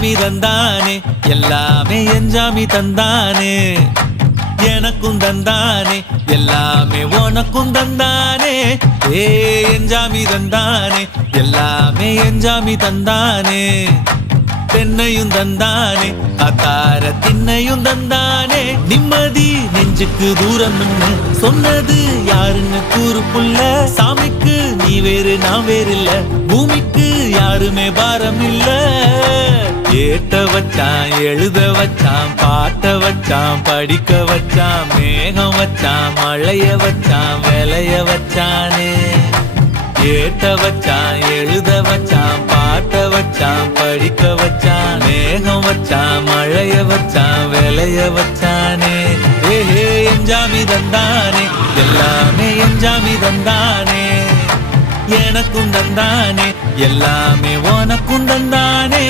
எஞ்சாமி தந்தானே எல்லாமே எஞ்சாமி தந்தானே எனக்கும் தந்தானே எல்லாமே உனக்கும் தந்தானே ஏ எஞ்சாமி தந்தானே எல்லாமே எஞ்சாமி தந்தானே தென்னையும் தந்தானே அத்தார திண்ணையும் தந்தானே நிம்மதி நெஞ்சுக்கு தூரம் சொன்னது யாருன்னு கூறு புள்ள சாமிக்கு நீ வேறு நான் வேறு இல்ல பூமிக்கு யாருமே பாரம் இல்ல ஏத்த வச்சான் எழுத வச்சான் பாட்ட வச்சான் படிக்க வச்சான் மேகம் வச்சான் மழைய வச்சான் விளைய வச்சானே ஏத்த வச்சான் எழுத வச்சான் பாட்ட வச்சான் படிக்க வச்சான் மேகம் வச்சான் மழைய வச்சான் விளைய வச்சானே ஏஹே எஞ்சாமி தந்தானே எல்லாமே எஞ்சாமி தந்தானே எனக்கும் தந்தானே எல்லாமே உனக்கும் தந்தானே